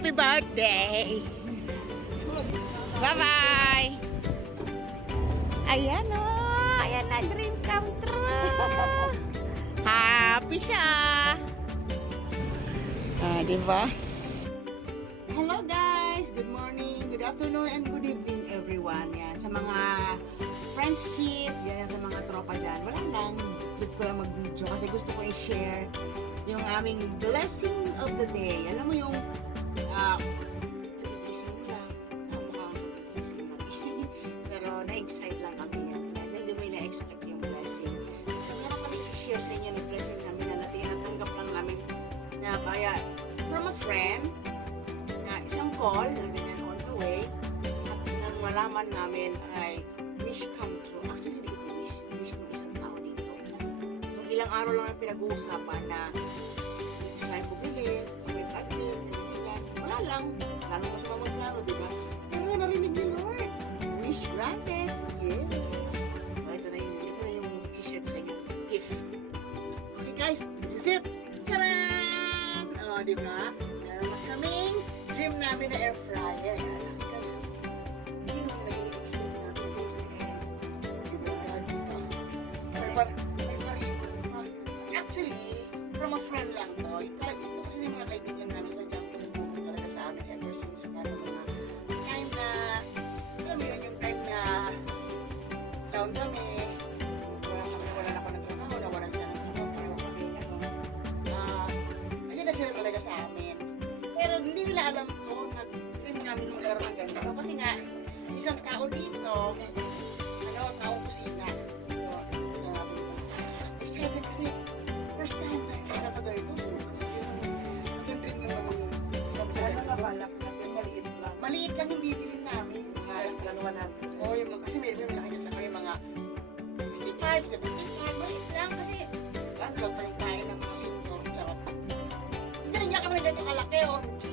Happy birthday! Bye-bye! Ayan o! Ayan na, dream come true! Happy siya! Diba? Hello guys! Good morning, good afternoon, and good evening everyone. Yan, sa mga friendship, yan, sa mga tropa dyan. Wala lang, trip ko lang mag-video kasi gusto ko i-share yung aming blessing of the day. Alam mo yung blessing lang. Blessing lang. Pero na-excite lang kami yan. Hindi mo na-expect yung blessing. So meron kami i-share sa inyo ng blessing namin na natanggap lang namin na baya from a friend na isang call na ganyan on the way at nang malaman namin ay wish come true. Actually, hindi ko wish ng isang tao dito. Yung ilang araw lang ang pinag-uusapan na gusto namin bumili, may budget, ganyan. Wala lang. Wala nang mas magplano, diba? Pero narinig ni Lord. Wish granted. Yes. So, ito na yung i-share sa inyo. Gift. Okay guys, this is it. Tcharan! O, diba? Meron na kaming dream namin na air fryer. Ayan, guys. Hindi mo naging expect natin guys. May paripon pa. Actually, from a friend lang to. Ito kasi yung mga kaibigan namin sa dyan tumutulong talaga sa amin ever since na mga time na, alam mo yun, yung time na down kami, wala na ako ng trabaho, nawalan siya ng trabaho, pareho kami, nandiyan na sila talaga sa amin. Pero hindi nila alam to, nag-dream namin magkaroon ng ganito. Kasi nga, isang tao dito, taong kusina. So, excited kasi, first time na pinapagalit ito. Yung dream ng mga balak natin, maliit lang. maliit lang yung bibilin namin. Mas gano'n natin. Oo, yung mga, kasi may nakikita ko yung mga 65, 75, maliit lang kasi ano lang pa yung kain ng mga sintor, charot. Binigyan kami ng ganito kalaki, OMG.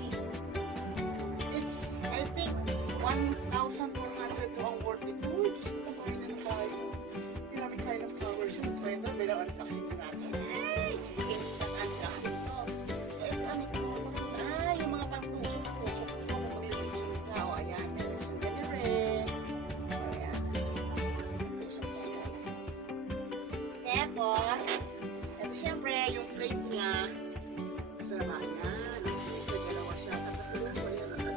It's, I think, 1,400 po ang worth it. Uy, Diyos ko, kumain na tayo. Hindi namin kain ng flowers. So, ito, bila-unboxing na natin. Ay, instant unboxing to. So, ito, ano ito, yung mga pang-tusok-tusok ko, maglilinis yung tao. Ayan, meron siyang ganire. So, ayan. Tusok ko, guys. Tapos, ito syempre, yung plate niya. Masarap yan. Ito, dalawa siya. Tatlo ko, ayan, tatlo.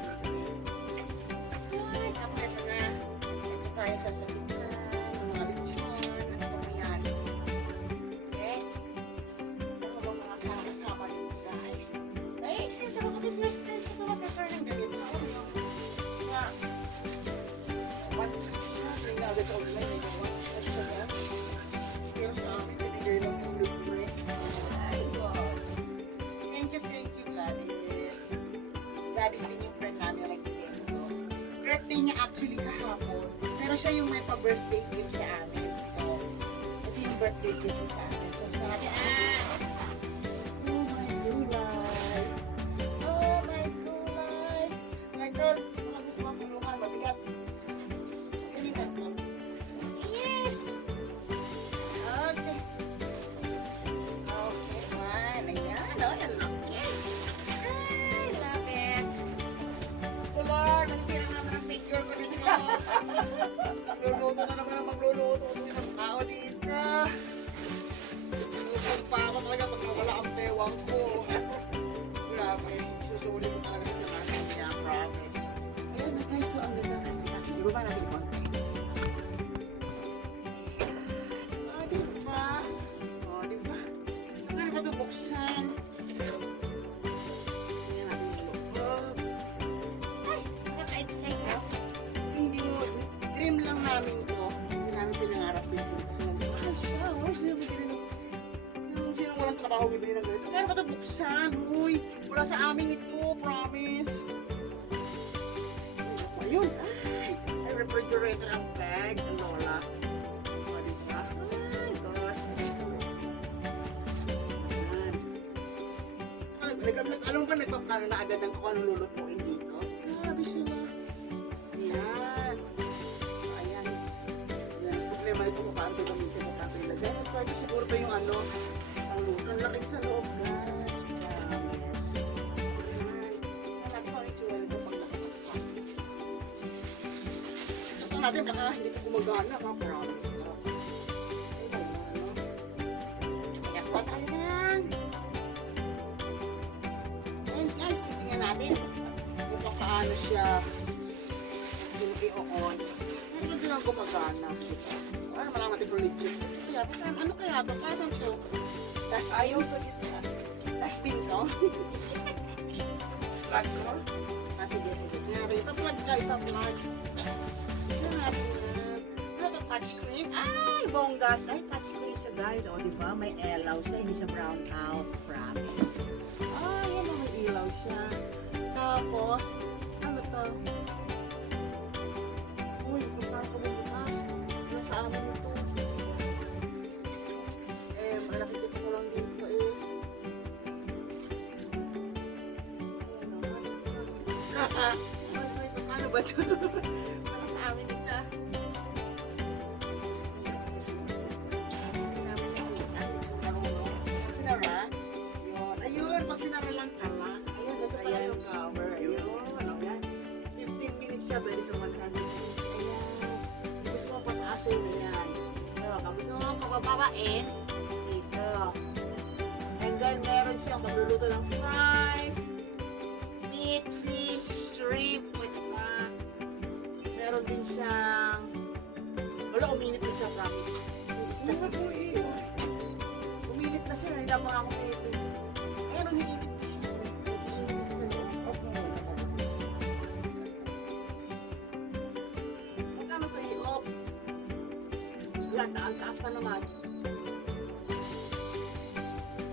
Ay, tapos ito na. Ito pa yung sasabitan. Yung mga lechon. Ano pa ba yan? Okay. Ano ba mga sama-sama dito, guys? Ay, excited ako kasi first time ko ito mag-prepare ng ganito. Yung mga one siya. Yung agad sa online. Yung one siya na. Pero sa amin, nabigay lang yung libre. Ay, God. Thank you, Gladys. Gladys din yung friend namin na nagbigay nito. Birthday niya actually kahapon. Pero siya yung may pa-birthday gift sa amin. So, ito yung birthday gift niya sa amin. So, sabi, oh my gulay. Oh my gulay. My God, mga gusto ko tulungan, mabigat. Ganyan ka ito. Yes! Okay. Okay, fine. Ayan, oh, yan lang. Ay, love it. Gusto, Lord, nagsira naman ang finger ko dito. Magluluto na naman ang magluluto. Ito yung tao dito. Luluto pa ako talaga pag nawala ang pewang ko. Grabe, isusuli ko talaga sa natin niya, promise. Ayun, guys, so ang ganda natin. Di ba ba natin konti? Diba? O, diba? Ano ba ito buksan? Tingnan natin yung loob. Ay, nakaka-excite ako. Hindi mo, dream lang namin to. Hindi namin pinangarap din sila kasi nag-mahal siya. Uy, sino bibili ng... Yung sinong walang trabaho bibili ng ganito. Kaya ba ito buksan? Uy, wala sa amin ito, promise. Ayun, ay, ay, refrigerator ang bag, ang lola. O, diba? Ay, gosh. Alam ba nagpaplano na agad ng kung anong lulutuin dito? Grabe sila. Ayan. Ayan. Ayan. Problema ito kung paano ito gamitin mo kapag ilagay. At pwede siguro pa yung ano, ang luto. Ang laki sa loob, guys. Promise. Ayan. Ayan. lang natin, baka hindi ito gumagana, ha? Promise. Kaya kuha tayo lang. And guys, titingnan natin kung paano siya yung i-on. Hindi din lang gumagana. Para malaman natin kung legit. Kaya, ano kaya ito? Para saan ito? Ayaw sa gitna. Dustbin to? Plug ko. Sige. Kaya ipa-plug ka, ipa-plug. Tignan natin. Ito, touchscreen. Ay, bonggas. Ay, touchscreen siya, guys. O, diba? May ilaw siya. Hindi siya brown out. Promise. Ah, yan o. May ilaw siya. Tapos, ano to? Uy, kung parang bumubukas. Ano sa amin ito? Malaki dito ko lang dito is ano ba ito? Para sa amin ito. Pag sinara, yun. Ayun, pag sinara lang pala. Ayun, ito pala yung cover. Ayun, ano yan? 15 minutes siya, pwede sa 100 minutes. Ayan. Gusto mo pataasin na yan. Kung gusto mo pababain, dito. And then, meron siyang magluluto ng fries, meat, fish, shrimp, pwede ka. Meron din siyang, wala, uminit na siya, promise. Ano po iyo? Uminit na siya, hindi na pa ako uminit. Ayun, umiinit na siya. Umiinit na siya. Magkano ito i-off? Wala, ang taas pa naman.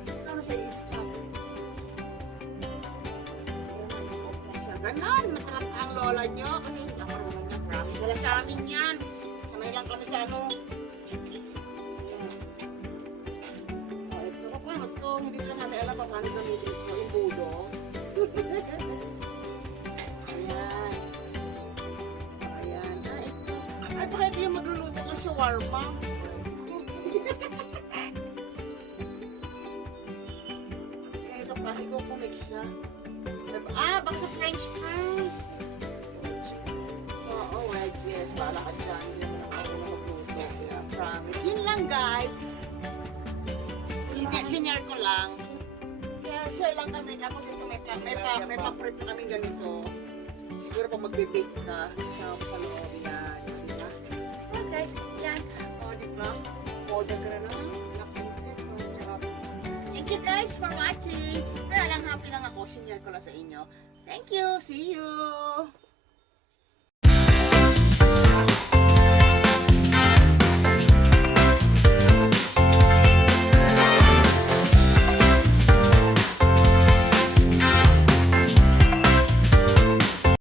Magkano siya i-stop? Ganon, natarap ang lola nyo kasi hindi ako marunong niya, promise. Wala sa amin yan. Sanay lang kami sa ano. Ayan. O, ito, paano ito? Hindi lang namin alam paano gamitin ito. Yung budo. Ayan. Ayan. Ah, ito. Ay, baka ito yung magluluto ng shawarma. Ayan, ito pa. Iko-connect siya. Ah, baka sa French fries. Oo, wedges. Wala ka dyan. Hindi naman ako magluto. Kaya, promise. Yun lang, guys. Sinare ko lang. Kaya, share lang kami. Tapos ito, may pa-prep na kami ganito. Siguro pag magbe-bake ka, sa loob yan. Diba? Okay, yan. O, diba? Order ka na lang. Thank you guys for watching. Kaya lang happy lang ako. Sinare ko lang sa inyo. Thank you. See you.